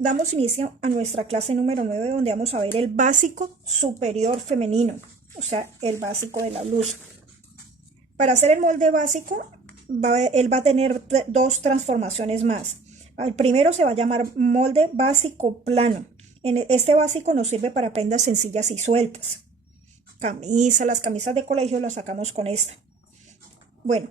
damos inicio a nuestra clase número 9, donde vamos a ver el básico superior femenino, o sea, el básico de la blusa. Para hacer el molde básico, él va a tener dos transformaciones más. El primero se va a llamar molde básico plano. Este básico nos sirve para prendas sencillas y sueltas. Las camisas de colegio las sacamos con esta. Bueno,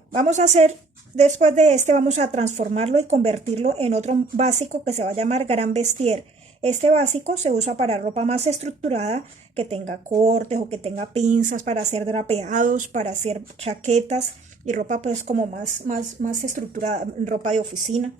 después de este vamos a transformarlo y convertirlo en otro básico que se va a llamar gran vestier. Este básico se usa para ropa más estructurada, que tenga cortes o que tenga pinzas para hacer drapeados, para hacer chaquetas y ropa pues como más estructurada, ropa de oficina.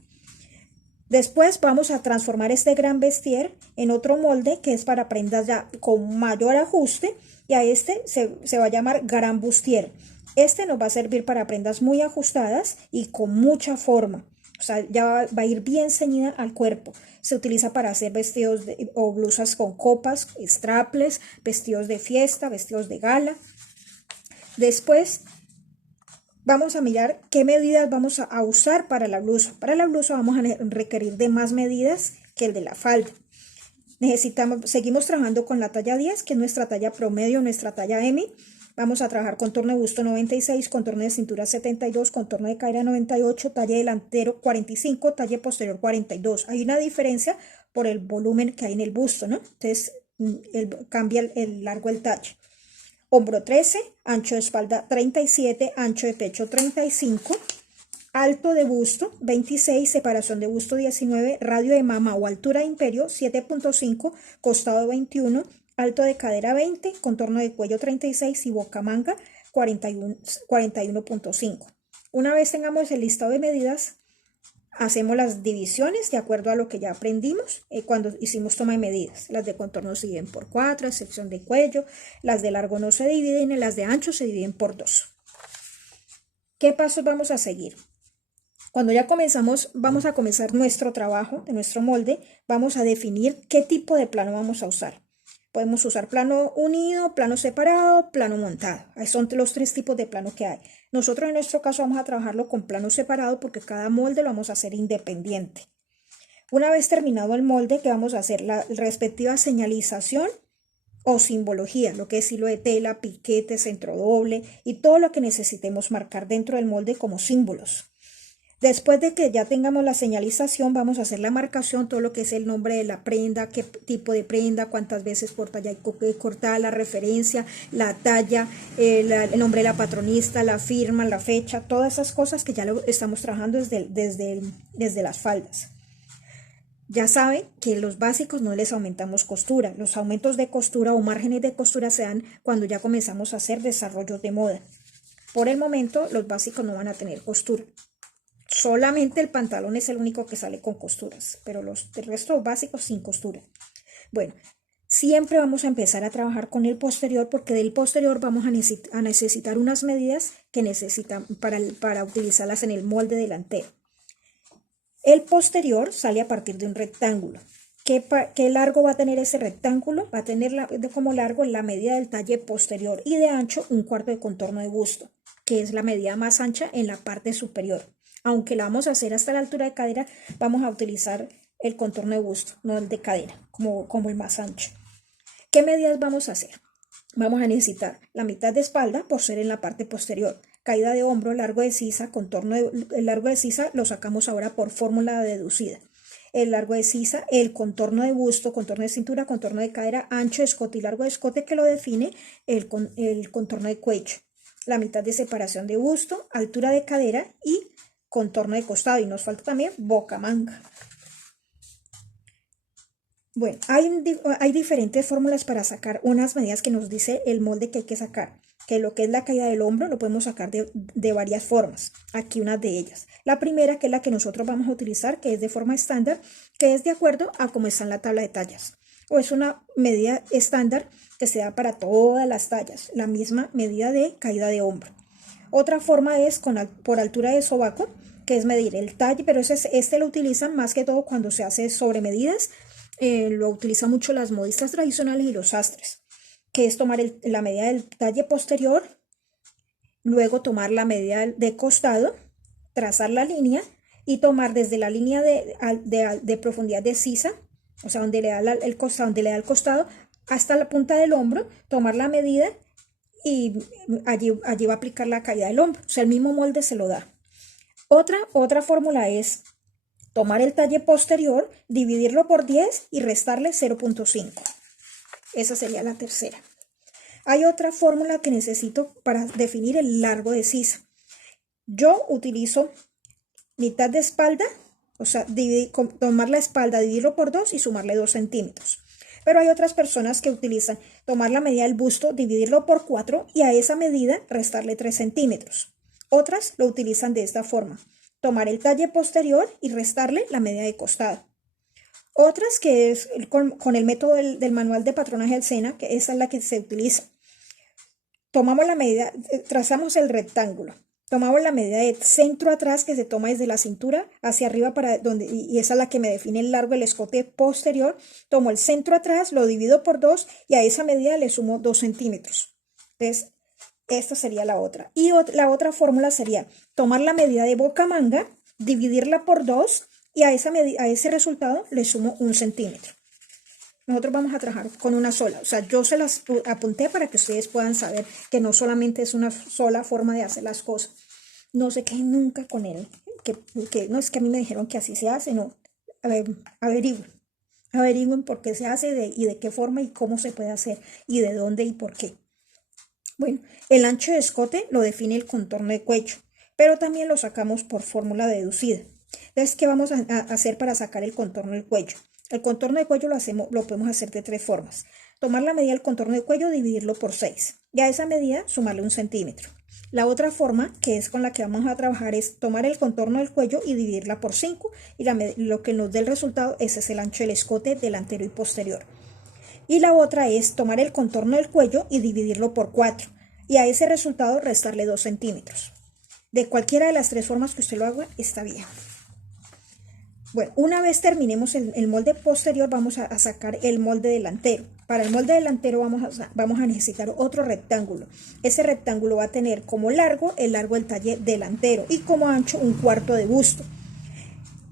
Después vamos a transformar este gran vestier en otro molde que es para prendas ya con mayor ajuste, y a este se va a llamar gran bustier. Este nos va a servir para prendas muy ajustadas y con mucha forma. O sea, ya va a ir bien ceñida al cuerpo. Se utiliza para hacer vestidos o blusas con copas, strapless, vestidos de fiesta, vestidos de gala. Después vamos a mirar qué medidas vamos a usar para la blusa. Para la blusa vamos a requerir de más medidas que el de la falda. Seguimos trabajando con la talla 10, que es nuestra talla promedio, nuestra talla M. Vamos a trabajar contorno de busto 96, contorno de cintura 72, contorno de cadera 98, talle delantero 45, talle posterior 42. Hay una diferencia por el volumen que hay en el busto, ¿no? Entonces cambia el largo del talle. Hombro 13, ancho de espalda 37, ancho de pecho 35, alto de busto 26, separación de busto 19, radio de mama o altura de imperio 7.5, costado 21, alto de cadera 20, contorno de cuello 36 y boca manga 41.5. Una vez tengamos el listado de medidas, hacemos las divisiones de acuerdo a lo que ya aprendimos cuando hicimos toma de medidas. Las de contorno se dividen por 4, a excepción de cuello. Las de largo no se dividen y las de ancho se dividen por 2. ¿Qué pasos vamos a seguir? Cuando ya vamos a comenzar nuestro trabajo de nuestro molde, vamos a definir qué tipo de plano vamos a usar. Podemos usar plano unido, plano separado, plano montado. Ahí son los tres tipos de plano que hay. Nosotros en nuestro caso vamos a trabajarlo con plano separado porque cada molde lo vamos a hacer independiente. Una vez terminado el molde, ¿qué vamos a hacer? La respectiva señalización o simbología, lo que es hilo de tela, piquete, centro doble y todo lo que necesitemos marcar dentro del molde como símbolos. Después de que ya tengamos la señalización, vamos a hacer la marcación, todo lo que es el nombre de la prenda, qué tipo de prenda, cuántas veces por talla hay que cortar, la referencia, la talla, el nombre de la patronista, la firma, la fecha, todas esas cosas que ya lo estamos trabajando desde las faldas. Ya saben que los básicos no les aumentamos costura. Los aumentos de costura o márgenes de costura se dan cuando ya comenzamos a hacer desarrollos de moda. Por el momento, los básicos no van a tener costura. Solamente el pantalón es el único que sale con costuras, pero el resto básicos sin costura. Bueno, siempre vamos a empezar a trabajar con el posterior porque del posterior vamos a necesitar unas medidas que necesitan para utilizarlas en el molde delantero. El posterior sale a partir de un rectángulo. ¿Qué largo va a tener ese rectángulo? Va a tener como largo la medida del talle posterior y de ancho 1/4 de contorno de busto, que es la medida más ancha en la parte superior. Aunque la vamos a hacer hasta la altura de cadera, vamos a utilizar el contorno de busto, no el de cadera, como el más ancho. ¿Qué medidas vamos a hacer? Vamos a necesitar la mitad de espalda por ser en la parte posterior, caída de hombro, largo de sisa, el largo de sisa lo sacamos ahora por fórmula deducida. El largo de sisa, el contorno de busto, contorno de cintura, contorno de cadera, ancho de escote y largo de escote que lo define el contorno de cuello. La mitad de separación de busto, altura de cadera y contorno de costado, y nos falta también boca manga. Bueno, hay diferentes fórmulas para sacar unas medidas que nos dice el molde que hay que sacar, que lo que es la caída del hombro lo podemos sacar de varias formas. Aquí unas de ellas. La primera, que es la que nosotros vamos a utilizar, que es de forma estándar, que es de acuerdo a cómo está en la tabla de tallas, o es una medida estándar que se da para todas las tallas, la misma medida de caída de hombro. Otra forma es por altura de sobaco, que es medir el talle, pero este lo utilizan más que todo cuando se hace sobre medidas. Lo utilizan mucho las modistas tradicionales y los sastres, que es tomar la medida del talle posterior, luego tomar la medida de costado, trazar la línea y tomar desde la línea de profundidad de sisa o sea, donde le da el costado, donde le da el costado, hasta la punta del hombro, tomar la medida y allí va a aplicar la caída del hombro. O sea, el mismo molde se lo da. Otra fórmula es tomar el talle posterior, dividirlo por 10 y restarle 0.5. Esa sería la tercera. Hay otra fórmula que necesito para definir el largo de sisa. Yo utilizo mitad de espalda, o sea, tomar la espalda, dividirlo por 2 y sumarle 2 centímetros. Pero hay otras personas que utilizan tomar la medida del busto, dividirlo por 4 y a esa medida restarle 3 centímetros. Otras lo utilizan de esta forma: tomar el talle posterior y restarle la medida de costado. Otras que es con el método del manual de patronaje del SENA, que esa es la que se utiliza. Tomamos la medida, trazamos el rectángulo, tomamos la medida de centro atrás que se toma desde la cintura hacia arriba y esa es la que me define el largo del escote posterior. Tomo el centro atrás, lo divido por 2 y a esa medida le sumo 2 centímetros. Entonces, esta sería la otra. Y la otra fórmula sería tomar la medida de boca manga, dividirla por 2 y a ese resultado le sumo 1 centímetro. Nosotros vamos a trabajar con una sola. O sea, yo se las apunté para que ustedes puedan saber que no solamente es una sola forma de hacer las cosas. No se queden nunca con él. Que no es que a mí me dijeron que así se hace, no. A ver, averigüen por qué se hace y de qué forma y cómo se puede hacer y de dónde y por qué. Bueno, el ancho de escote lo define el contorno de cuello, pero también lo sacamos por fórmula deducida. Entonces, ¿qué vamos a hacer para sacar el contorno del cuello? El contorno de cuello lo podemos hacer de 3 formas. Tomar la medida del contorno de cuello, dividirlo por 6. Y a esa medida sumarle 1 centímetro. La otra forma, que es con la que vamos a trabajar, es tomar el contorno del cuello y dividirla por 5. Y lo que nos dé el resultado, ese es el ancho del escote delantero y posterior. Y la otra es tomar el contorno del cuello y dividirlo por 4. Y a ese resultado restarle 2 centímetros. De cualquiera de las 3 formas que usted lo haga, está bien. Bueno, una vez terminemos el molde posterior, vamos a sacar el molde delantero. Para el molde delantero vamos a necesitar otro rectángulo. Ese rectángulo va a tener como largo el largo del talle delantero y como ancho 1/4 de busto.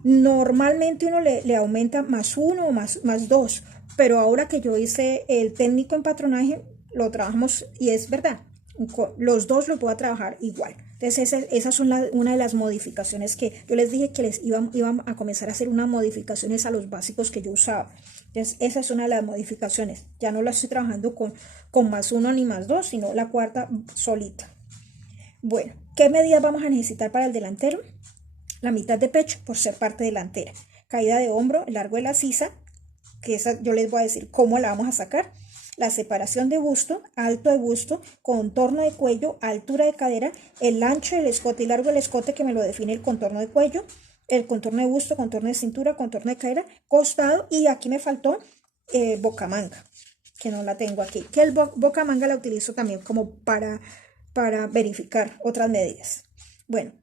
Normalmente uno le aumenta +1 o más 2, pero ahora que yo hice el técnico en patronaje, lo trabajamos y es verdad, los dos los voy a trabajar igual. Entonces esas son una de las modificaciones que yo les dije que les iban a comenzar a hacer unas modificaciones a los básicos que yo usaba. Entonces esa es una de las modificaciones. Ya no la estoy trabajando con +1 ni +2, sino la cuarta solita. Bueno, ¿qué medidas vamos a necesitar para el delantero? La mitad de pecho por ser parte delantera. Caída de hombro, el largo de la sisa, que esa yo les voy a decir cómo la vamos a sacar. La separación de busto, alto de busto, contorno de cuello, altura de cadera, el ancho del escote y largo del escote que me lo define el contorno de cuello, el contorno de busto, contorno de cintura, contorno de cadera, costado y aquí me faltó boca manga, que no la tengo aquí, que el boca manga la utilizo también como para verificar otras medidas. Bueno,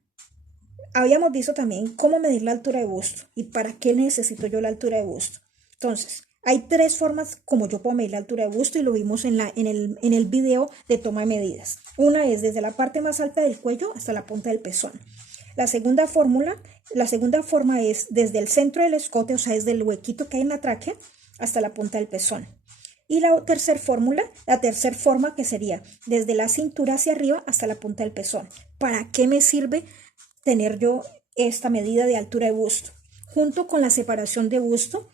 habíamos visto también cómo medir la altura de busto y para qué necesito yo la altura de busto. Entonces, hay 3 formas como yo puedo medir la altura de busto y lo vimos en el video de toma de medidas. Una es desde la parte más alta del cuello hasta la punta del pezón. La segunda forma es desde el centro del escote, o sea, desde el huequito que hay en la tráquea hasta la punta del pezón. Y la tercera forma que sería desde la cintura hacia arriba hasta la punta del pezón. ¿Para qué me sirve tener yo esta medida de altura de busto? Junto con la separación de busto,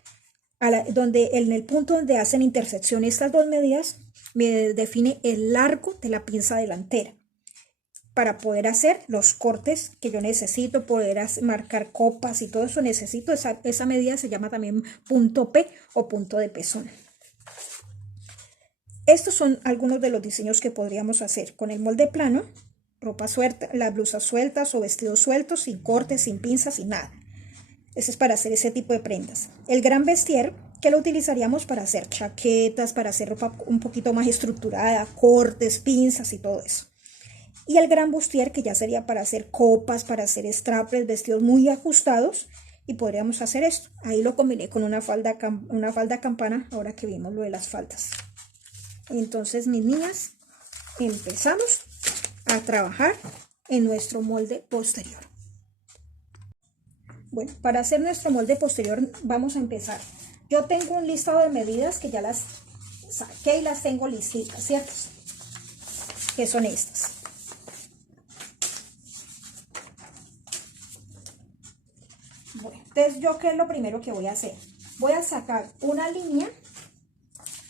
en el punto donde hacen intersección estas 2 medidas, me define el largo de la pinza delantera para poder hacer los cortes que yo necesito, poder marcar copas y todo eso necesito. Esa medida se llama también punto P o punto de pezón. Estos son algunos de los diseños que podríamos hacer con el molde plano, ropa suelta, las blusas sueltas o vestidos sueltos, sin cortes, sin pinzas, sin nada. Ese es para hacer ese tipo de prendas. El gran vestier, que lo utilizaríamos para hacer chaquetas, para hacer ropa un poquito más estructurada, cortes, pinzas y todo eso. Y el gran bustier, que ya sería para hacer copas, para hacer strapless, vestidos muy ajustados, y podríamos hacer esto. Ahí lo combiné con una falda campana, ahora que vimos lo de las faldas. Entonces, mis niñas, empezamos a trabajar en nuestro molde posterior. Bueno, para hacer nuestro molde posterior vamos a empezar yo tengo un listado de medidas que ya las saqué y las tengo listitas, ¿cierto? Que son estas. Bueno, entonces yo, ¿qué es lo primero que voy a hacer? Voy a sacar una línea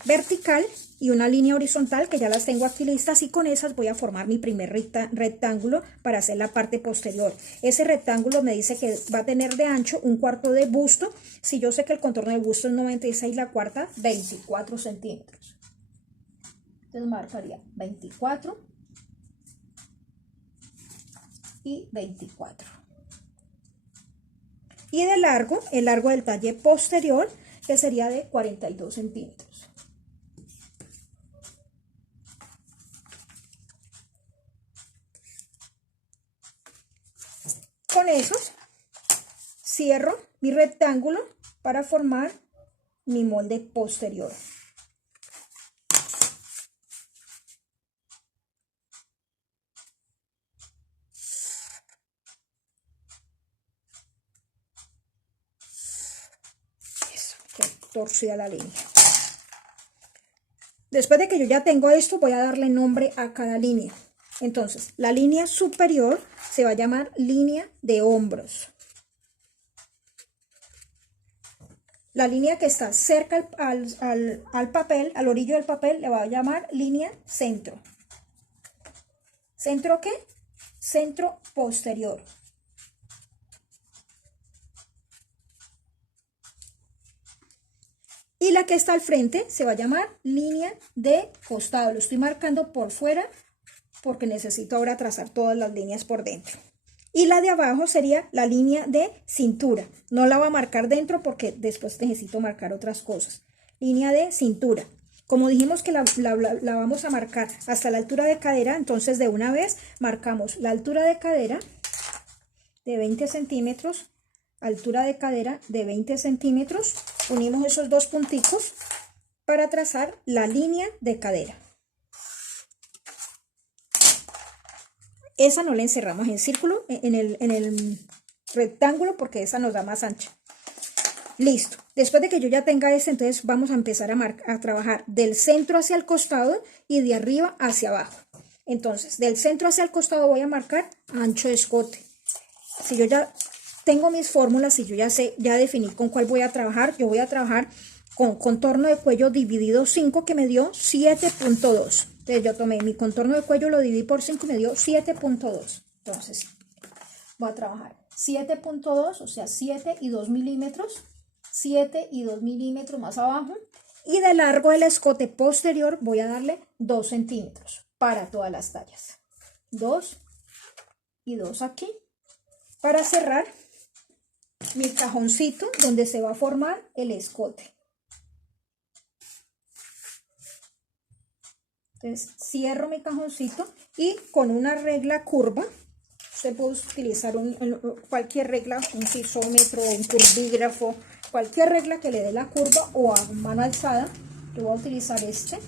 vertical y una línea horizontal que ya las tengo aquí listas, y con esas voy a formar mi primer rectángulo para hacer la parte posterior. Ese rectángulo me dice que va a tener de ancho 1/4 de busto. Si yo sé que el contorno del busto es 96, la cuarta 24 centímetros. Entonces marcaría 24 y 24. Y de largo, el largo del talle posterior, que sería de 42 centímetros. Con eso cierro mi rectángulo para formar mi molde posterior. Eso, que torcida la línea. Después de que yo ya tengo esto, voy a darle nombre a cada línea. Entonces, la línea superior se va a llamar línea de hombros. La línea que está cerca al papel, al orillo del papel, le va a llamar línea centro. ¿Centro qué? Centro posterior. Y la que está al frente se va a llamar línea de costado. Lo estoy marcando por fuera porque necesito ahora trazar todas las líneas por dentro. Y la de abajo sería la línea de cintura. No la voy a marcar dentro porque después necesito marcar otras cosas. Línea de cintura. Como dijimos que la vamos a marcar hasta la altura de cadera, entonces de una vez marcamos la altura de cadera de 20 centímetros, altura de cadera de 20 centímetros. Unimos esos dos punticos para trazar la línea de cadera. Esa no la encerramos en círculo, en el rectángulo, porque esa nos da más ancha. Listo. Después de que yo ya tenga ese, entonces vamos a empezar a trabajar del centro hacia el costado y de arriba hacia abajo. Entonces, del centro hacia el costado voy a marcar ancho de escote. Si yo ya tengo mis fórmulas y yo ya sé, ya definí con cuál voy a trabajar, yo voy a trabajar con contorno de cuello dividido 5, que me dio 7.2. Entonces yo tomé mi contorno de cuello, lo dividí por 5 y me dio 7.2. Entonces voy a trabajar 7.2, o sea 7 y 2 milímetros, 7 y 2 milímetros más abajo. Y de largo del escote posterior voy a darle 2 centímetros para todas las tallas. 2 y 2 aquí. Para cerrar mi cajoncito donde se va a formar el escote. Entonces cierro mi cajoncito y con una regla curva, usted puede utilizar cualquier regla, un sisómetro, un curvígrafo, cualquier regla que le dé la curva, o a mano alzada. Yo voy a utilizar este.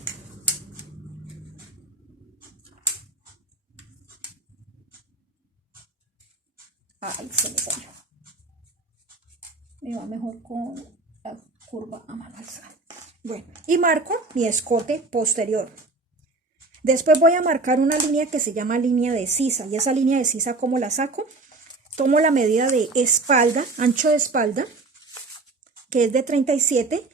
Ay, se me salió. Me va mejor con la curva a mano alzada. Bueno, y marco mi escote posterior. Después voy a marcar una línea que se llama línea de sisa. Y esa línea de sisa, ¿cómo la saco? Tomo la medida de espalda, ancho de espalda, que es de 37,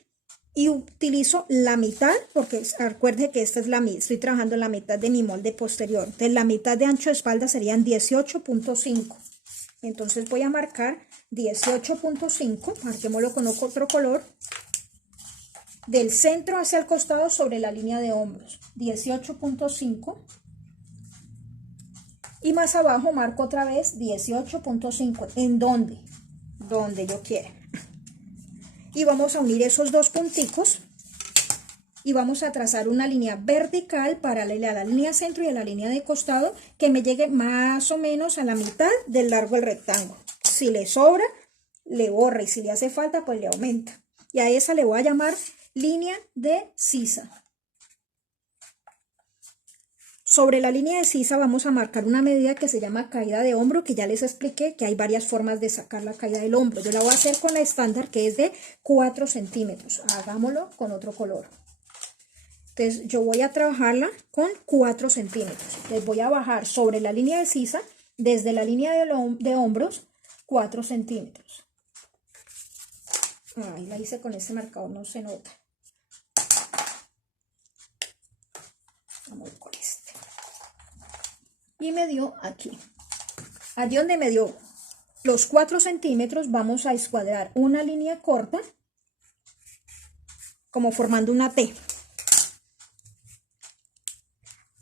y utilizo la mitad, porque recuerde que esta es estoy trabajando en la mitad de mi molde posterior. Entonces la mitad de ancho de espalda serían 18.5. Entonces voy a marcar 18.5, marquémoslo con otro color, del centro hacia el costado sobre la línea de hombros, 18.5. Y más abajo marco otra vez 18.5. ¿En dónde? Donde yo quiera. Y vamos a unir esos dos punticos y vamos a trazar una línea vertical paralela a la línea centro y a la línea de costado, que me llegue más o menos a la mitad del largo del rectángulo. Si le sobra, le borra, y si le hace falta, pues le aumenta. Y a esa le voy a llamar línea de sisa. Sobre la línea de sisa vamos a marcar una medida que se llama caída de hombro, que ya les expliqué que hay varias formas de sacar la caída del hombro. Yo la voy a hacer con la estándar, que es de 4 centímetros. Hagámoslo con otro color. Entonces yo voy a trabajarla con 4 centímetros. Les voy a bajar sobre la línea de sisa, desde la línea de hombros, 4 centímetros. Ahí la hice con este marcador, no se nota. Vamos con este. Y me dio aquí. Allí donde me dio los 4 centímetros, vamos a escuadrar una línea corta, como formando una T.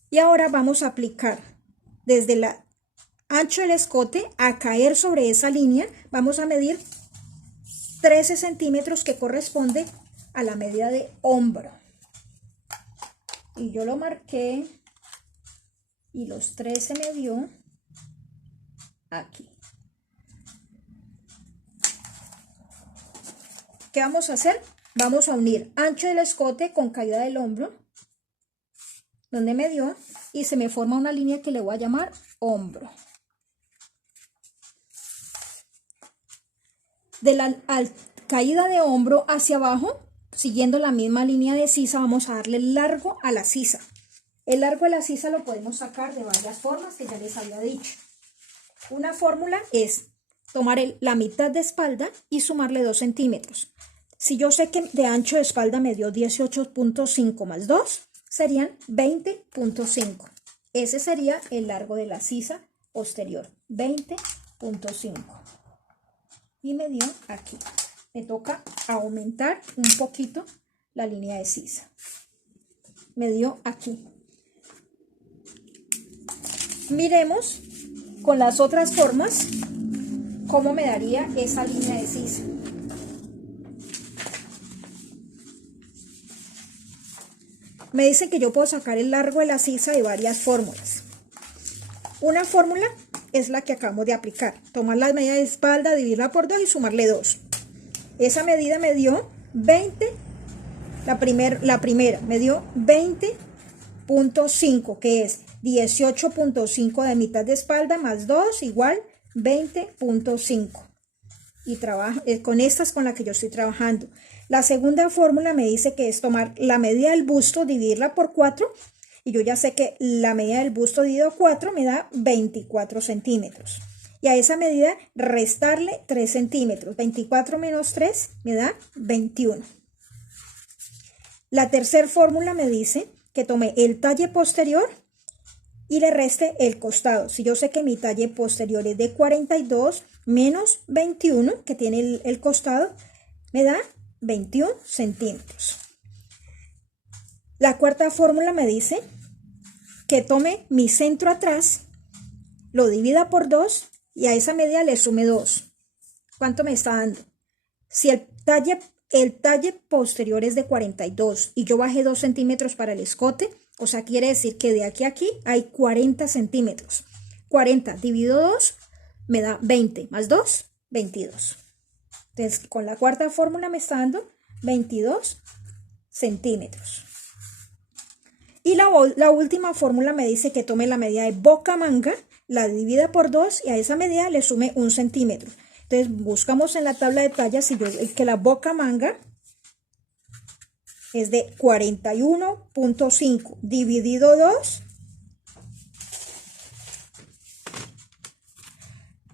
Y ahora vamos a aplicar desde el ancho del escote a caer sobre esa línea. Vamos a medir 13 centímetros, que corresponde a la medida de hombro. Y yo lo marqué y los 13 me dio aquí. ¿Qué vamos a hacer? Vamos a unir ancho del escote con caída del hombro, donde me dio, y se me forma una línea que le voy a llamar hombro. De la caída de hombro hacia abajo, siguiendo la misma línea de sisa, vamos a darle largo a la sisa. El largo de la sisa lo podemos sacar de varias formas, que ya les había dicho. Una fórmula es tomar la mitad de espalda y sumarle 2 centímetros. Si yo sé que de ancho de espalda me dio 18.5 más 2, serían 20.5. Ese sería el largo de la sisa posterior, 20.5. Y me dio aquí. Me toca aumentar un poquito la línea de sisa. Me dio aquí. Miremos con las otras formas cómo me daría esa línea de sisa. Me dicen que yo puedo sacar el largo de la sisa de varias fórmulas. Una fórmula es la que acabamos de aplicar. Tomar la medida de espalda, dividirla por 2 y sumarle 2. Esa medida me dio 20, la primera me dio 20.5, que es 18.5 de mitad de espalda más 2 igual 20.5. Y con esta es con la que yo estoy trabajando. La segunda fórmula me dice que es tomar la medida del busto, dividirla por 4, y yo ya sé que la medida del busto dividido 4 me da 24 centímetros. Y a esa medida restarle 3 centímetros. 24 menos 3 me da 21. La tercera fórmula me dice que tome el talle posterior y le reste el costado. Si yo sé que mi talle posterior es de 42 menos 21, que tiene el costado, me da 21 centímetros. La cuarta fórmula me dice que tome mi centro atrás, lo divida por 2 y a esa medida le sume 2. ¿Cuánto me está dando? Si el talle posterior es de 42 y yo bajé 2 centímetros para el escote, o sea, quiere decir que de aquí a aquí hay 40 centímetros. 40 dividido 2 me da 20, más 2, 22. Entonces, con la cuarta fórmula me está dando 22 centímetros. Y la última fórmula me dice que tome la medida de boca manga, la divida por 2 y a esa medida le sume 1 centímetro. Entonces, buscamos en la tabla de tallas que la boca manga es de 41.5 dividido 2.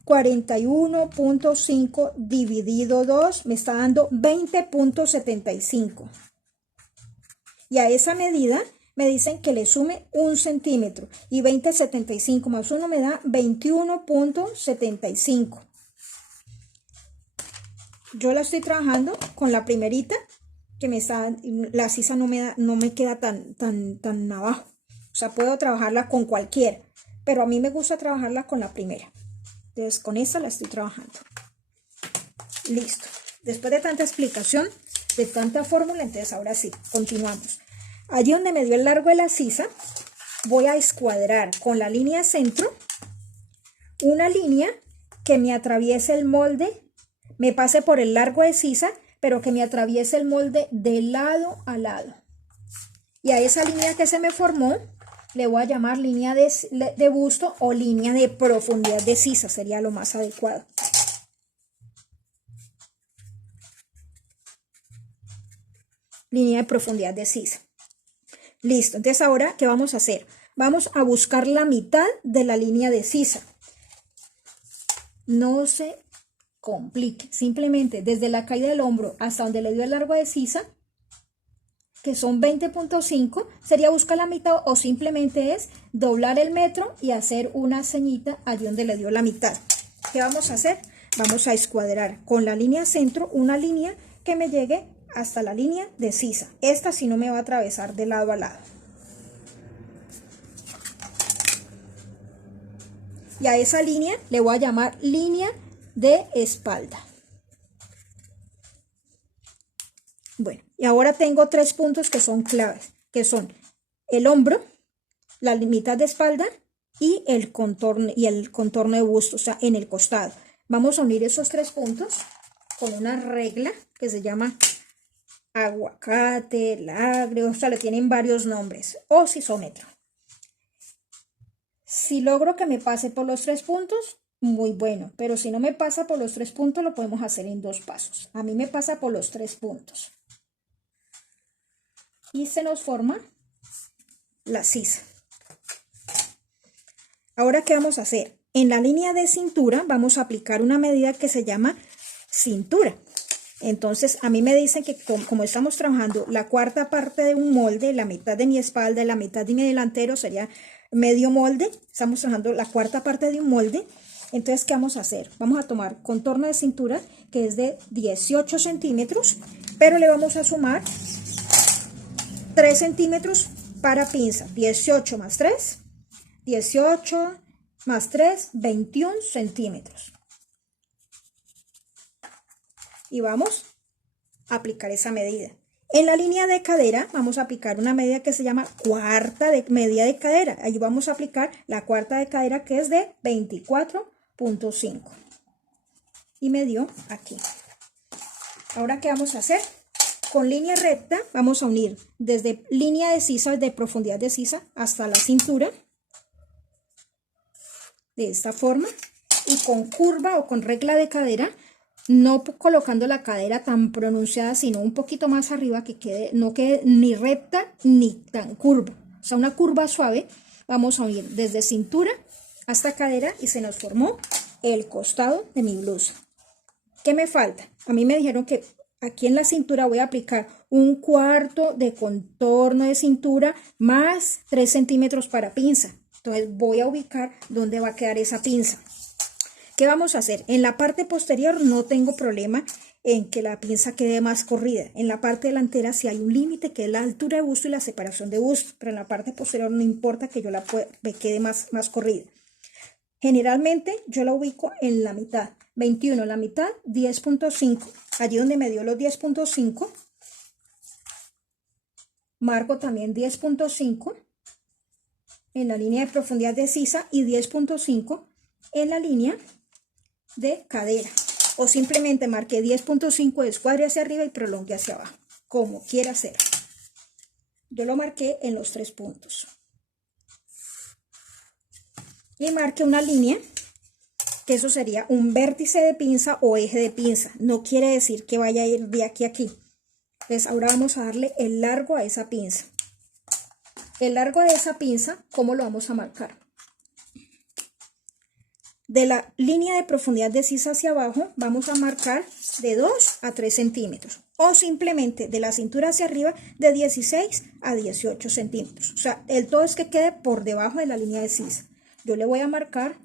41.5 dividido 2 me está dando 20.75. Y a esa medida me dicen que le sume 1 centímetro. Y 20.75 más 1 me da 21.75. Yo la estoy trabajando con la primerita, que la sisa no me queda tan abajo. O sea, puedo trabajarla con cualquiera, pero a mí me gusta trabajarla con la primera. Entonces, con esta la estoy trabajando. Listo. Después de tanta explicación, de tanta fórmula, entonces ahora sí, continuamos. Allí donde me dio el largo de la sisa, voy a escuadrar con la línea centro una línea que me atraviese el molde, me pase por el largo de sisa, pero que me atraviese el molde de lado a lado. Y a esa línea que se me formó, le voy a llamar línea de busto o línea de profundidad de sisa, sería lo más adecuado. Línea de profundidad de sisa. Listo, entonces ahora, ¿qué vamos a hacer? Vamos a buscar la mitad de la línea de sisa. No se complique, simplemente desde la caída del hombro hasta donde le dio el largo de sisa, que son 20.5, sería buscar la mitad o simplemente es doblar el metro y hacer una ceñita allí donde le dio la mitad. ¿Qué vamos a hacer? Vamos a escuadrar con la línea centro una línea que me llegue hasta la línea de sisa. Esta sí no me va a atravesar de lado a lado. Y a esa línea le voy a llamar línea de espalda. Bueno, y ahora tengo 3 puntos que son claves, que son el hombro, la mitad de espalda y el contorno de busto, o sea, en el costado. Vamos a unir esos 3 puntos con una regla que se llama aguacate, lagre, o sea, le tienen varios nombres, o sisómetro. Si logro que me pase por los 3 puntos, muy bueno, pero si no me pasa por los 3 puntos, lo podemos hacer en 2 pasos. A mí me pasa por los 3 puntos. Y se nos forma la sisa. Ahora, ¿qué vamos a hacer? En la línea de cintura vamos a aplicar una medida que se llama cintura. Entonces, a mí me dicen que como estamos trabajando la cuarta parte de un molde, la mitad de mi espalda y la mitad de mi delantero sería medio molde, estamos trabajando la cuarta parte de un molde. Entonces, ¿qué vamos a hacer? Vamos a tomar contorno de cintura, que es de 18 centímetros, pero le vamos a sumar 3 centímetros para pinza. 18 más 3, 18 más 3, 21 centímetros. Y vamos a aplicar esa medida. En la línea de cadera vamos a aplicar una medida que se llama medida de cadera. Ahí vamos a aplicar la cuarta de cadera, que es de 24.5. Y me dio aquí. Ahora, ¿qué vamos a hacer? Con línea recta vamos a unir desde línea de sisa, de profundidad de sisa, hasta la cintura. De esta forma. Y con curva o con regla de cadera, no colocando la cadera tan pronunciada, sino un poquito más arriba, que no quede ni recta ni tan curva. O sea, una curva suave. Vamos a unir desde cintura hasta cadera y se nos formó el costado de mi blusa. ¿Qué me falta? A mí me dijeron que aquí en la cintura voy a aplicar un cuarto de contorno de cintura más 3 centímetros para pinza. Entonces voy a ubicar dónde va a quedar esa pinza. ¿Qué vamos a hacer? En la parte posterior no tengo problema en que la pinza quede más corrida. En la parte delantera sí hay un límite, que es la altura de busto y la separación de busto, pero en la parte posterior no importa que yo me quede más corrida. Generalmente yo la ubico en la mitad, 21, la mitad 10.5, allí donde me dio los 10.5, marco también 10.5 en la línea de profundidad de sisa y 10.5 en la línea de cadera, o simplemente marqué 10.5, escuadre hacia arriba y prolongue hacia abajo, como quiera hacer. Yo lo marqué en los 3 puntos. Y marque una línea, que eso sería un vértice de pinza o eje de pinza. No quiere decir que vaya a ir de aquí a aquí. Entonces ahora vamos a darle el largo a esa pinza. El largo de esa pinza, ¿cómo lo vamos a marcar? De la línea de profundidad de sisa hacia abajo, vamos a marcar de 2 a 3 centímetros. O simplemente de la cintura hacia arriba, de 16 a 18 centímetros. O sea, el todo es que quede por debajo de la línea de sisa. Yo le voy a marcar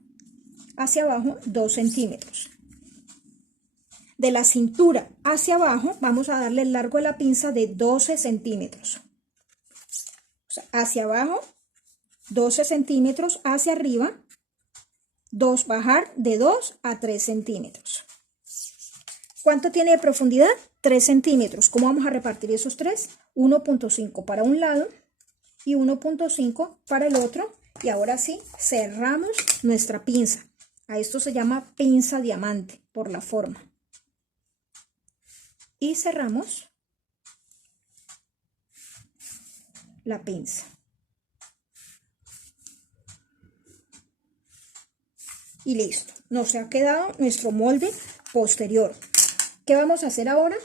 hacia abajo 2 centímetros. De la cintura hacia abajo, vamos a darle el largo de la pinza de 12 centímetros. O sea, hacia abajo, 12 centímetros, hacia arriba, bajar de 2 a 3 centímetros. ¿Cuánto tiene de profundidad? 3 centímetros. ¿Cómo vamos a repartir esos 3? 1.5 para un lado y 1.5 para el otro. Y ahora sí, cerramos nuestra pinza. A esto se llama pinza diamante por la forma. Y cerramos la pinza. Y listo, nos ha quedado nuestro molde posterior. ¿Qué vamos a hacer ahora?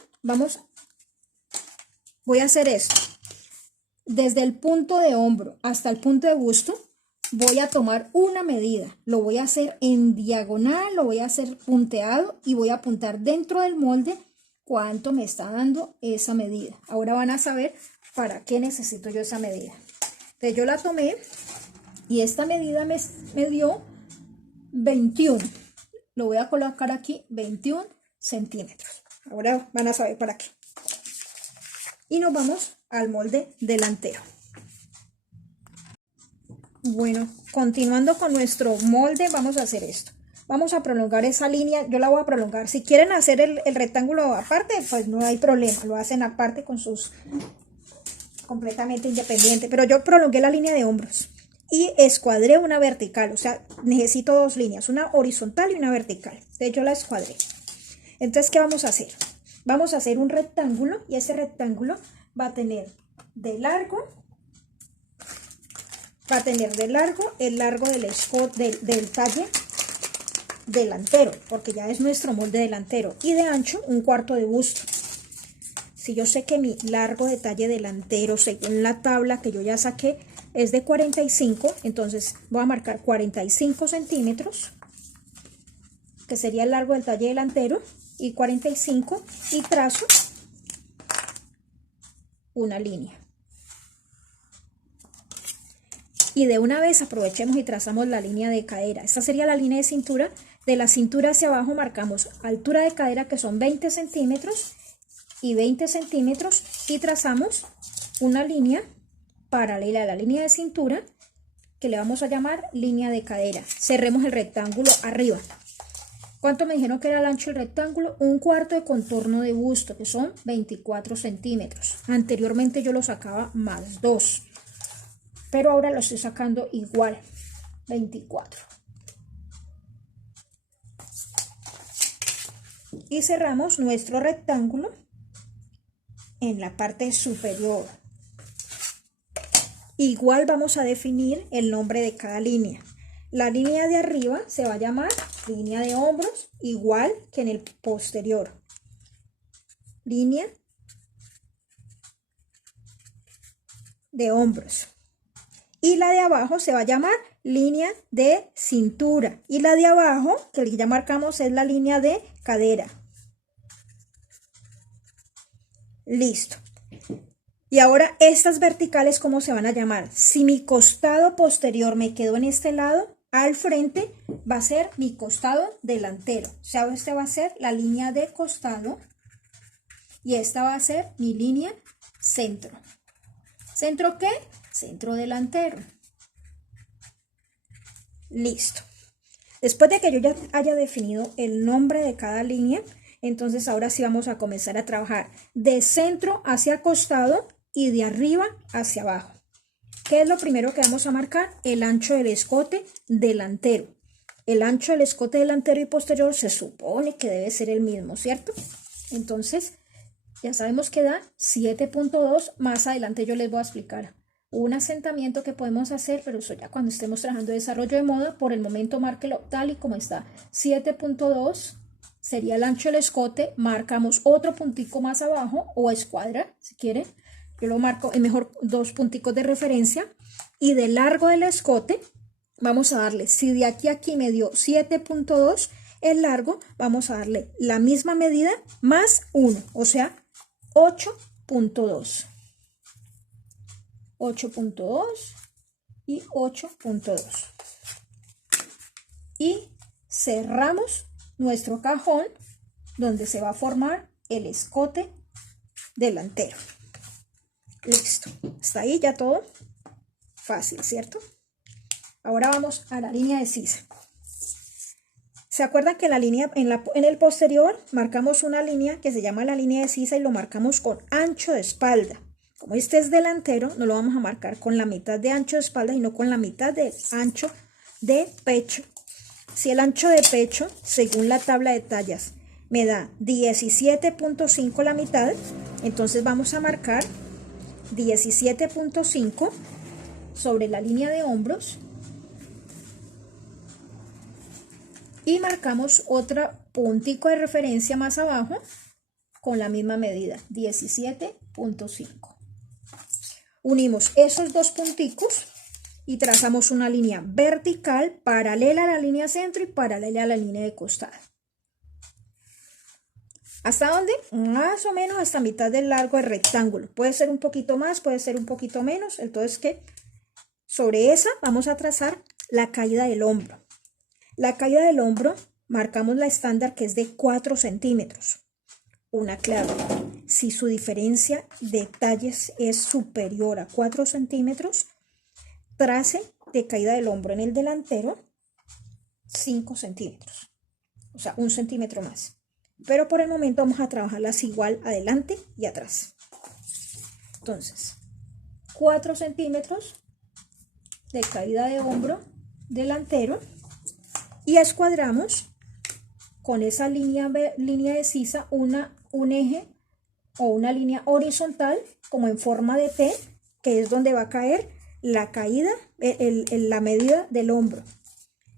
Voy a hacer esto. Desde el punto de hombro hasta el punto de busto, voy a tomar una medida. Lo voy a hacer en diagonal, lo voy a hacer punteado y voy a apuntar dentro del molde cuánto me está dando esa medida. Ahora van a saber para qué necesito yo esa medida. Entonces yo la tomé y esta medida me dio 21. Lo voy a colocar aquí, 21 centímetros. Ahora van a saber para qué. Y nos vamos al molde delantero. Bueno, continuando con nuestro molde, vamos a hacer esto. Vamos a prolongar esa línea, yo la voy a prolongar. Si quieren hacer el rectángulo aparte, pues no hay problema, lo hacen aparte con sus completamente independiente. Pero yo prolongué la línea de hombros y escuadré una vertical, o sea, necesito dos líneas, una horizontal y una vertical. Entonces yo la escuadré. Entonces, ¿qué vamos a hacer? Vamos a hacer un rectángulo y ese rectángulo va a tener de largo, el largo del escote del talle delantero, porque ya es nuestro molde delantero, y de ancho un cuarto de busto. Si yo sé que mi largo de talle delantero, según la tabla que yo ya saqué, es de 45, entonces voy a marcar 45 centímetros, que sería el largo del talle delantero, y 45, y trazo una línea. Y de una vez aprovechemos y trazamos la línea de cadera. Esta sería la línea de cintura. De la cintura hacia abajo marcamos altura de cadera, que son 20 centímetros y 20 centímetros, y trazamos una línea paralela a la línea de cintura, que le vamos a llamar línea de cadera. Cerremos el rectángulo arriba. ¿Cuánto me dijeron que era el ancho del rectángulo? Un cuarto de contorno de busto, que son 24 centímetros. Anteriormente yo lo sacaba más 2. Pero ahora lo estoy sacando igual, 24. Y cerramos nuestro rectángulo en la parte superior. Igual vamos a definir el nombre de cada línea. La línea de arriba se va a llamar línea de hombros, igual que en el posterior. Línea de hombros. Y la de abajo se va a llamar línea de cintura. Y la de abajo, que ya marcamos, es la línea de cadera. Listo. Y ahora estas verticales, ¿cómo se van a llamar? Si mi costado posterior me quedó en este lado, al frente va a ser mi costado delantero. O sea, este va a ser la línea de costado y esta va a ser mi línea centro. ¿Centro qué? Centro delantero. Listo. Después de que yo ya haya definido el nombre de cada línea, entonces ahora sí vamos a comenzar a trabajar de centro hacia costado y de arriba hacia abajo. ¿Qué es lo primero que vamos a marcar? El ancho del escote delantero. El ancho del escote delantero y posterior se supone que debe ser el mismo, ¿cierto? Entonces, ya sabemos que da 7.2. Más adelante yo les voy a explicar un asentamiento que podemos hacer, pero eso ya cuando estemos trabajando desarrollo de moda. Por el momento márquelo tal y como está. 7.2 sería el ancho del escote. Marcamos otro puntico más abajo o escuadra, si quieren. Yo lo marco, es mejor 2 punticos de referencia. Y de largo del escote, vamos a darle, si de aquí a aquí me dio 7.2, el largo, vamos a darle la misma medida más 1, o sea, 8.2. 8.2 y 8.2. Y cerramos nuestro cajón donde se va a formar el escote delantero. Listo, está ahí ya todo fácil, ¿cierto? Ahora vamos a la línea de sisa. ¿Se acuerdan que la línea en el posterior marcamos una línea que se llama la línea de sisa y lo marcamos con ancho de espalda? Como este es delantero, no lo vamos a marcar con la mitad de ancho de espalda, sino con la mitad de ancho de pecho. Si el ancho de pecho, según la tabla de tallas, me da 17.5 la mitad, entonces vamos a marcar 17.5 sobre la línea de hombros y marcamos otro puntico de referencia más abajo con la misma medida, 17.5. Unimos esos dos punticos y trazamos una línea vertical paralela a la línea centro y paralela a la línea de costado. ¿Hasta dónde? Más o menos hasta mitad del largo del rectángulo. Puede ser un poquito más, puede ser un poquito menos. Entonces, ¿qué? Sobre esa vamos a trazar la caída del hombro. La caída del hombro, marcamos la estándar que es de 4 centímetros. Una clave, si su diferencia de talles es superior a 4 centímetros, trace de caída del hombro en el delantero 5 centímetros. O sea, 1 centímetro más. Pero por el momento vamos a trabajarlas igual adelante y atrás. Entonces, 4 centímetros de caída de hombro delantero y escuadramos con esa línea de sisa un eje o una línea horizontal como en forma de T, que es donde va a caer la caída, la medida del hombro.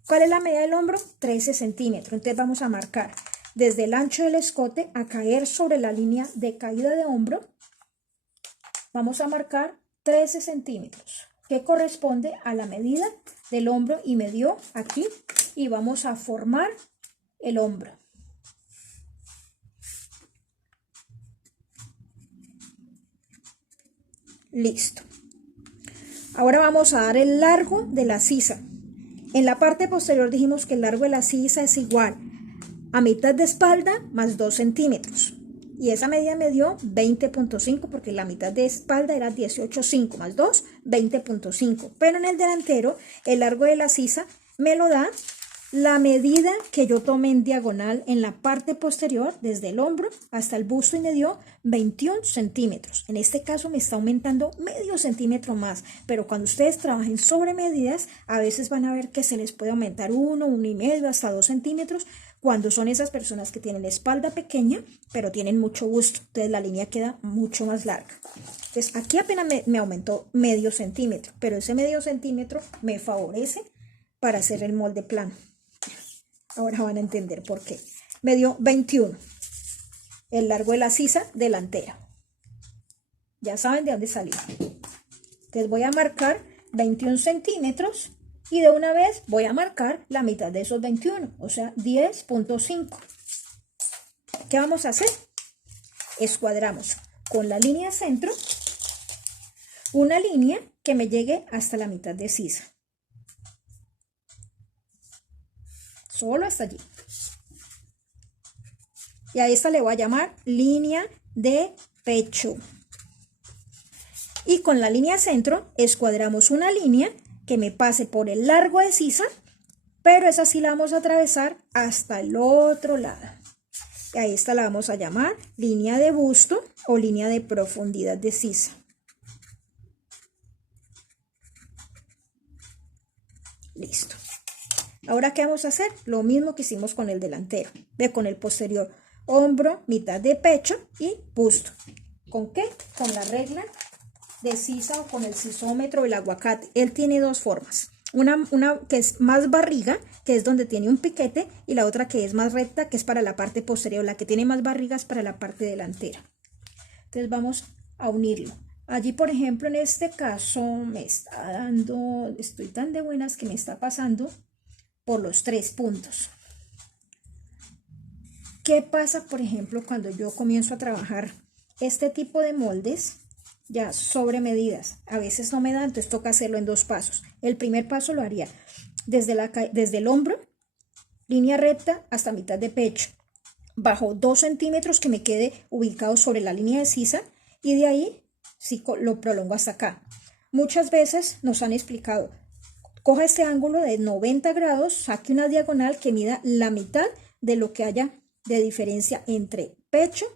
¿Cuál es la medida del hombro? 13 centímetros. Entonces vamos a marcar desde el ancho del escote a caer sobre la línea de caída de hombro. Vamos a marcar 13 centímetros, que corresponde a la medida del hombro y me dio aquí. Y vamos a formar el hombro. Listo. Ahora vamos a dar el largo de la sisa. En la parte posterior dijimos que el largo de la sisa es igual a mitad de espalda más 2 centímetros. Y esa medida me dio 20.5 porque la mitad de espalda era 18.5 más 2, 20.5. Pero en el delantero, el largo de la sisa me lo da la medida que yo tomé en diagonal en la parte posterior, desde el hombro hasta el busto, y me dio 21 centímetros. En este caso me está aumentando medio centímetro más, pero cuando ustedes trabajen sobre medidas, a veces van a ver que se les puede aumentar 1, 1,5, hasta 2 centímetros, cuando son esas personas que tienen la espalda pequeña, pero tienen mucho busto. Entonces la línea queda mucho más larga. Entonces aquí apenas me aumentó medio centímetro, pero ese medio centímetro me favorece para hacer el molde plano. Ahora van a entender por qué. Me dio 21, el largo de la sisa delantera. Ya saben de dónde salió. Entonces voy a marcar 21 centímetros y de una vez voy a marcar la mitad de esos 21, o sea, 10.5. ¿Qué vamos a hacer? Escuadramos con la línea centro una línea que me llegue hasta la mitad de sisa. Solo hasta allí. Y a esta le voy a llamar línea de pecho. Y con la línea centro escuadramos una línea que me pase por el largo de sisa, pero esa sí la vamos a atravesar hasta el otro lado. Y a esta la vamos a llamar línea de busto o línea de profundidad de sisa. Listo. Ahora, ¿qué vamos a hacer? Lo mismo que hicimos con el delantero, con el posterior. Hombro, mitad de pecho y busto. ¿Con qué? Con la regla de sisa o con el sisómetro, el aguacate. Él tiene dos formas. Una que es más barriga, que es donde tiene un piquete, y la otra que es más recta, que es para la parte posterior. La que tiene más barrigas para la parte delantera. Entonces vamos a unirlo. Allí, por ejemplo, en este caso me está dando, estoy tan de buenas que me está pasando por los 3 puntos. ¿Qué pasa, por ejemplo, cuando yo comienzo a trabajar este tipo de moldes ya sobre medidas? A veces no me da, entonces toca hacerlo en 2 pasos. El primer paso lo haría desde el hombro, línea recta hasta mitad de pecho, bajo 2 centímetros que me quede ubicado sobre la línea de sisa, y de ahí sí lo prolongo hasta acá. Muchas veces nos han explicado: coja este ángulo de 90 grados, saque una diagonal que mida la mitad de lo que haya de diferencia entre pecho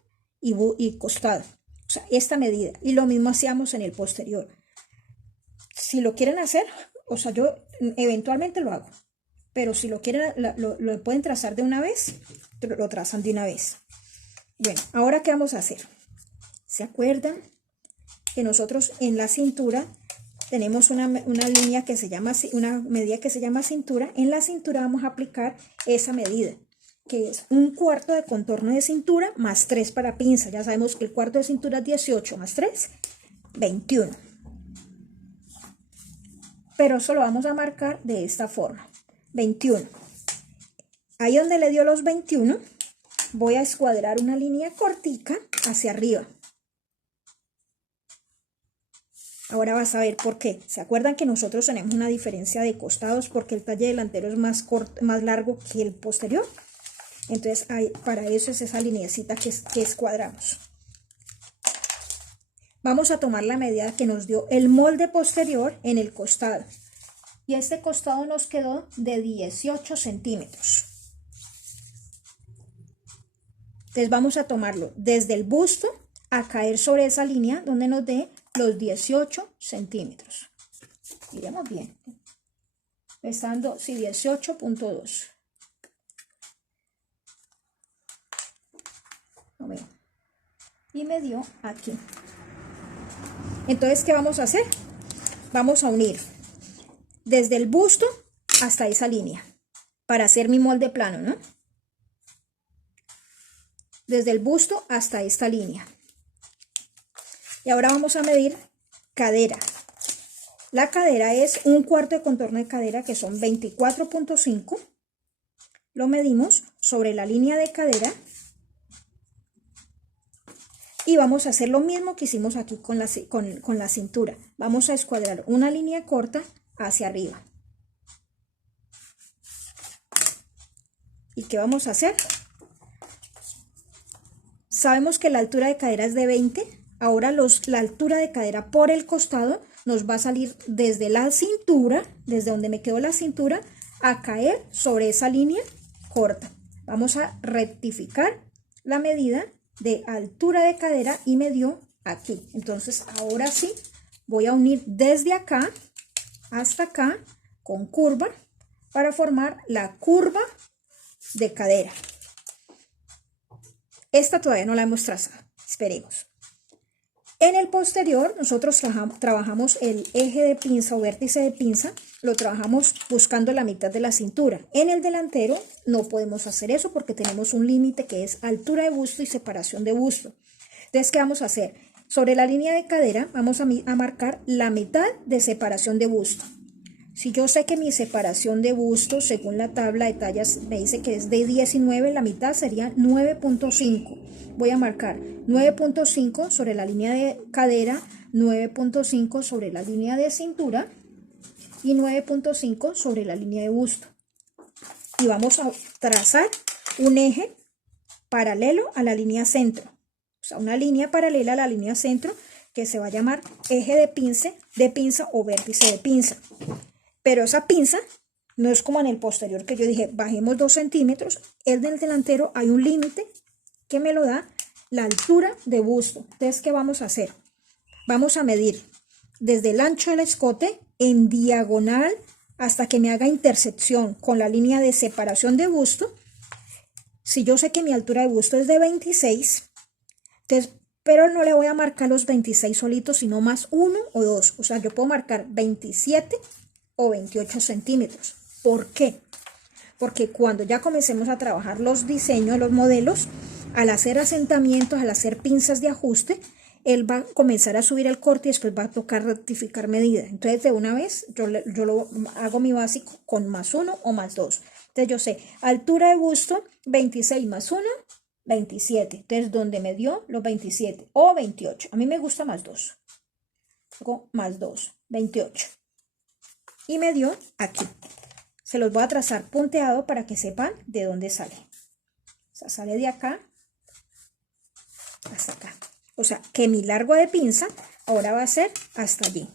y costado. O sea, esta medida. Y lo mismo hacíamos en el posterior. Si lo quieren hacer, o sea, yo eventualmente lo hago. Pero si lo quieren, lo pueden trazar de una vez, lo trazan de una vez. Bueno, ahora ¿qué vamos a hacer? ¿Se acuerdan que nosotros en la cintura tenemos una línea que se llama, una medida que se llama cintura. En la cintura vamos a aplicar esa medida, que es 1/4 de contorno de cintura más 3 para pinza. Ya sabemos que el cuarto de cintura es 18 más 3, 21. Pero eso lo vamos a marcar de esta forma, 21. Ahí donde le dio los 21, voy a escuadrar una línea cortica hacia arriba. Ahora vas a ver por qué. ¿Se acuerdan que nosotros tenemos una diferencia de costados porque el talle delantero es más corto, más largo que el posterior? Entonces, para eso es esa lineecita que escuadramos. Vamos a tomar la medida que nos dio el molde posterior en el costado. Y este costado nos quedó de 18 centímetros. Entonces vamos a tomarlo desde el busto a caer sobre esa línea donde nos dé los 18 centímetros. Miremos bien. Pesando, sí, 18.2. Y me dio aquí. Entonces, ¿qué vamos a hacer? Vamos a unir desde el busto hasta esa línea para hacer mi molde plano, ¿no? Desde el busto hasta esta línea. Y ahora vamos a medir cadera. La cadera es 1/4 de contorno de cadera, que son 24.5. Lo medimos sobre la línea de cadera. Y vamos a hacer lo mismo que hicimos aquí con la cintura. Vamos a escuadrar una línea corta hacia arriba. ¿Y qué vamos a hacer? Sabemos que la altura de cadera es de 20. Ahora la altura de cadera por el costado nos va a salir desde la cintura, desde donde me quedó la cintura, a caer sobre esa línea corta. Vamos a rectificar la medida de altura de cadera y me dio aquí. Entonces ahora sí voy a unir desde acá hasta acá con curva para formar la curva de cadera. Esta todavía no la hemos trazado, esperemos. En el posterior nosotros trabajamos el eje de pinza o vértice de pinza, lo trabajamos buscando la mitad de la cintura. En el delantero no podemos hacer eso porque tenemos un límite que es altura de busto y separación de busto. Entonces, ¿qué vamos a hacer? Sobre la línea de cadera vamos a marcar la mitad de separación de busto. Si yo sé que mi separación de busto, según la tabla de tallas, me dice que es de 19, la mitad sería 9.5. Voy a marcar 9.5 sobre la línea de cadera, 9.5 sobre la línea de cintura y 9.5 sobre la línea de busto. Y vamos a trazar un eje paralelo a la línea centro. O sea, una línea paralela a la línea centro que se va a llamar eje de pinza o vértice de pinza. Pero esa pinza no es como en el posterior que yo dije, bajemos 2 centímetros. El del delantero hay un límite que me lo da la altura de busto. Entonces, ¿qué vamos a hacer? Vamos a medir desde el ancho del escote en diagonal hasta que me haga intersección con la línea de separación de busto. Si yo sé que mi altura de busto es de 26, entonces, pero no le voy a marcar los 26 solitos, sino más 1 o 2. O sea, yo puedo marcar 27 o 28 centímetros. ¿Por qué? Porque cuando ya comencemos a trabajar los diseños, los modelos, al hacer asentamientos, al hacer pinzas de ajuste, él va a comenzar a subir el corte y después va a tocar rectificar medida. Entonces, de una vez, yo lo hago mi básico con más 1 o más 2. Entonces, yo sé, altura de busto, 26 más 1, 27. Entonces, donde me dio los 27 o 28. A mí me gusta más 2. Luego, más 2, 28. Y me dio aquí. Se los voy a trazar punteado para que sepan de dónde sale. O sea, sale de acá hasta acá. O sea, que mi largo de pinza ahora va a ser hasta allí.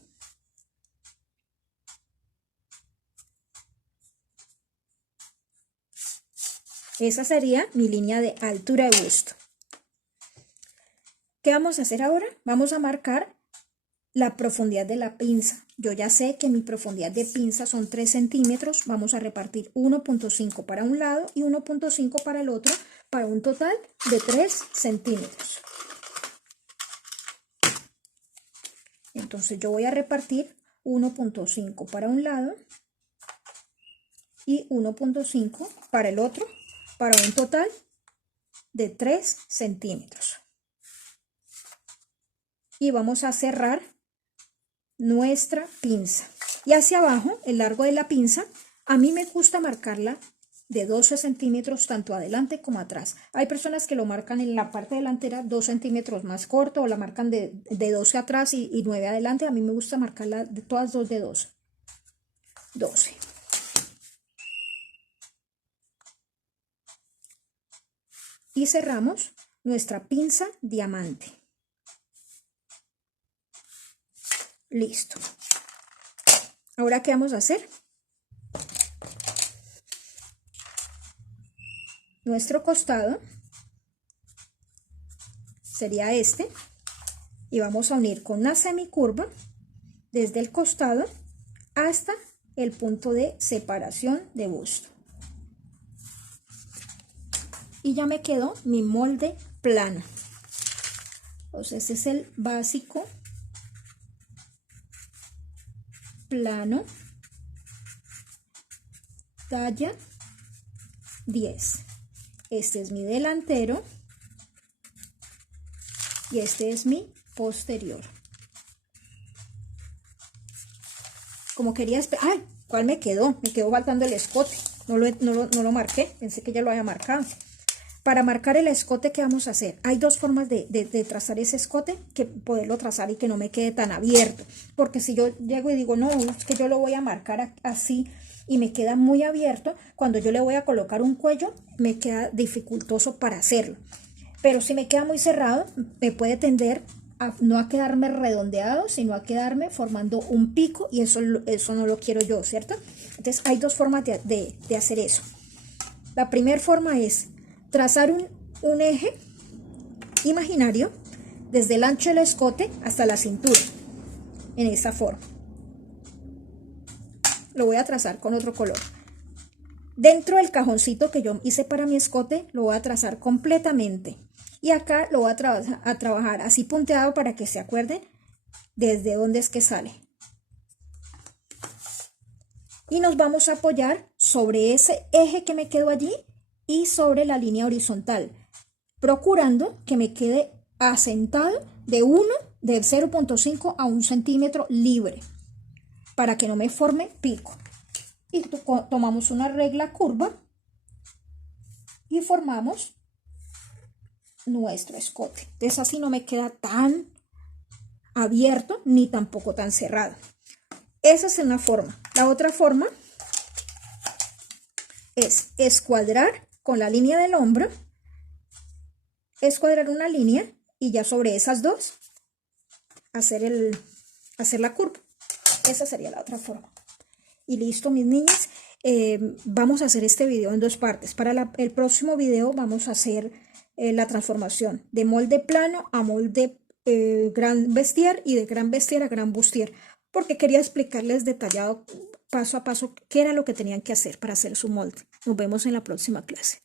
Esa sería mi línea de altura de busto. ¿Qué vamos a hacer ahora? Vamos a marcar la profundidad de la pinza. Yo ya sé que mi profundidad de pinza son 3 centímetros. Vamos a repartir 1.5 para un lado y 1.5 para el otro, para un total de 3 centímetros. Entonces yo voy a repartir 1.5 para un lado y 1.5 para el otro, para un total de 3 centímetros. Y vamos a cerrar nuestra pinza. Y hacia abajo, el largo de la pinza, a mí me gusta marcarla de 12 centímetros tanto adelante como atrás. Hay personas que lo marcan en la parte delantera 2 centímetros más corto, o la marcan de 12 atrás y 9 adelante. A mí me gusta marcarla de todas dos de 12. 12. Y cerramos nuestra pinza diamante. Listo. Ahora, ¿qué vamos a hacer? Nuestro costado sería este, y vamos a unir con una semicurva desde el costado hasta el punto de separación de busto. Y ya me quedó mi molde plano. Entonces este es el básico plano, talla 10. Este es mi delantero y este es mi posterior. Como quería esperar, ¡ay! ¿Cuál me quedó? Me quedó faltando el escote. No lo marqué, pensé que ya lo había marcado. Para marcar el escote, ¿qué vamos a hacer? Hay dos formas de trazar ese escote, que poderlo trazar y que no me quede tan abierto. Porque si yo llego y digo, no, es que yo lo voy a marcar así y me queda muy abierto, cuando yo le voy a colocar un cuello, me queda dificultoso para hacerlo. Pero si me queda muy cerrado, me puede tender a no a quedarme redondeado, sino a quedarme formando un pico, y eso no lo quiero yo, ¿cierto? Entonces hay dos formas de hacer eso. La primera forma es trazar un eje imaginario desde el ancho del escote hasta la cintura, en esta forma. Lo voy a trazar con otro color. Dentro del cajoncito que yo hice para mi escote, lo voy a trazar completamente. Y acá lo voy a trabajar así punteado para que se acuerden desde dónde es que sale. Y nos vamos a apoyar sobre ese eje que me quedó allí y sobre la línea horizontal, procurando que me quede asentado del 0.5 a 1 centímetro libre, para que no me forme pico. Y tomamos una regla curva y formamos nuestro escote. Entonces así no me queda tan abierto ni tampoco tan cerrado. Esa es una forma. La otra forma es escuadrar con la línea del hombro, escuadrar una línea y ya sobre esas dos hacer la curva. Esa sería la otra forma. Y listo, mis niñas. Vamos a hacer este video en dos partes. Para el próximo video vamos a hacer la transformación de molde plano a molde gran bustier, y de gran bustier a gran bustier, porque quería explicarles detallado, paso a paso, qué era lo que tenían que hacer para hacer su molde. Nos vemos en la próxima clase.